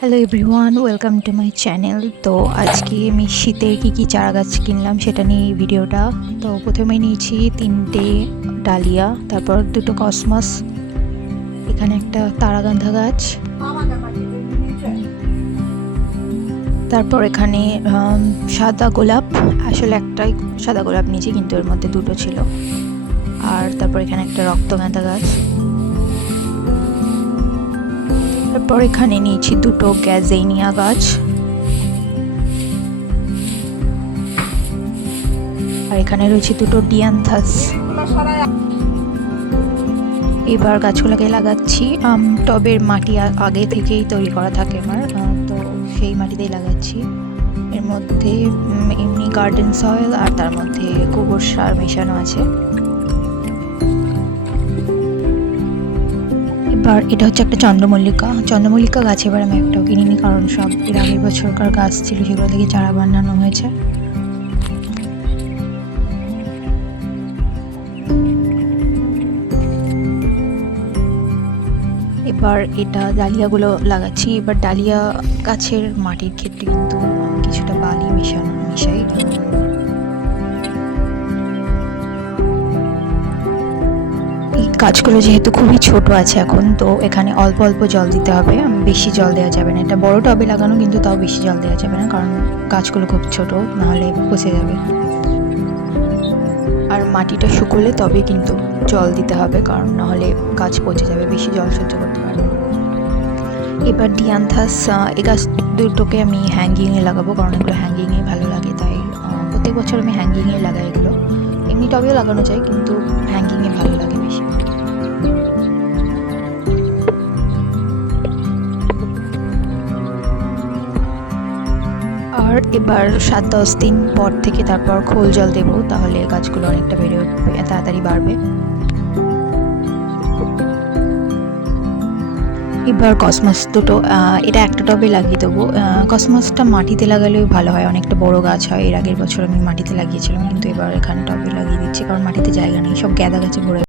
Hello everyone, welcome to my channel. তো আজকে আমি শীতের কী চারা গাছ কিনলাম সেটা নিয়ে এই ভিডিওটা। তো প্রথমে নিয়েছি 3টে ডালিয়া, তারপর 2টো কসমস, এখানে একটা তারাগান্ধা গাছ, তারপর এখানে সাদা গোলাপ। আসলে একটাই সাদা গোলাপ নিয়েছি কিন্তু এর মধ্যে 2টো ছিল। আর তারপর এখানে একটা রক্তগাঁদা গাছ। তারপর এখানে নিয়েছি 2টো গ্যাজেনিয়া গাছ, আর এখানে রয়েছে 2টো ডিয়ান্থাস। এবার গাছগুলোকে লাগাচ্ছি। টবের মাটি আগে থেকেই তৈরি করা থাকে আমার, তো সেই মাটিতেই লাগাচ্ছি। এর মধ্যে এমনি গার্ডেন সয়েল আর তার মধ্যে গোবর সার মেশানো আছে। এবার এটা হচ্ছে একটা চন্দ্রমল্লিকা গাছ। এবার আমি একটাও কিনিনি, কারণ সব এর আগের বছরকার গাছ ছিল, সেগুলো থেকে চারা বানানো হয়েছে। এবার এটা ডালিয়াগুলো লাগাচ্ছি। এবার ডালিয়া গাছের মাটির ক্ষেত্রে কিন্তু কিছুটা বালি মিশাই। এই গাছগুলো যেহেতু খুবই ছোট আছে এখন, তো এখানে অল্প অল্প জল দিতে হবে, বেশি জল দেওয়া যাবে না। এটা বড় টবে লাগানো, কিন্তু তাও বেশি জল দেওয়া যাবে না, কারণ গাছগুলো খুব ছোট, নাহলে পচে যাবে। আর মাটিটা শুকোলে তবে কিন্তু জল দিতে হবে, কারণ নাহলে গাছ পচে যাবে, বেশি জল সহ্য করতে পারবে না। এবার ডিয়ান্থাস, এই গাছ দুটোকে আমি হ্যাঙ্গিংয়ে লাগাবো, কারণ এগুলো হ্যাঙ্গিংয়ে ভালো লাগে, তাই প্রত্যেক বছর আমি হ্যাঙ্গিংয়ে লাগাই এগুলো। এমনি টবেও লাগানো যায়, কিন্তু হ্যাঙ্গিংয়ে ভালো লাগে বেশি। আর এবার 7-10 দিন পর থেকে তারপর খোল জল দেবো, তাহলে গাছগুলো অনেকটা বেড়ে উঠবে, তাড়াতাড়ি বাড়বে। এবার কসমস দুটো, এটা একটা টবে লাগিয়ে দেবো। কসমসটা মাটিতে লাগালেও ভালো হয়, অনেকটা বড় গাছ হয়। এর আগের বছর আমি মাটিতে লাগিয়েছিলাম, কিন্তু এবার এখানে টবে লাগিয়ে দিচ্ছি, কারণ মাটিতে জায়গা নেই, সব গ্যাদা গাছে ভরে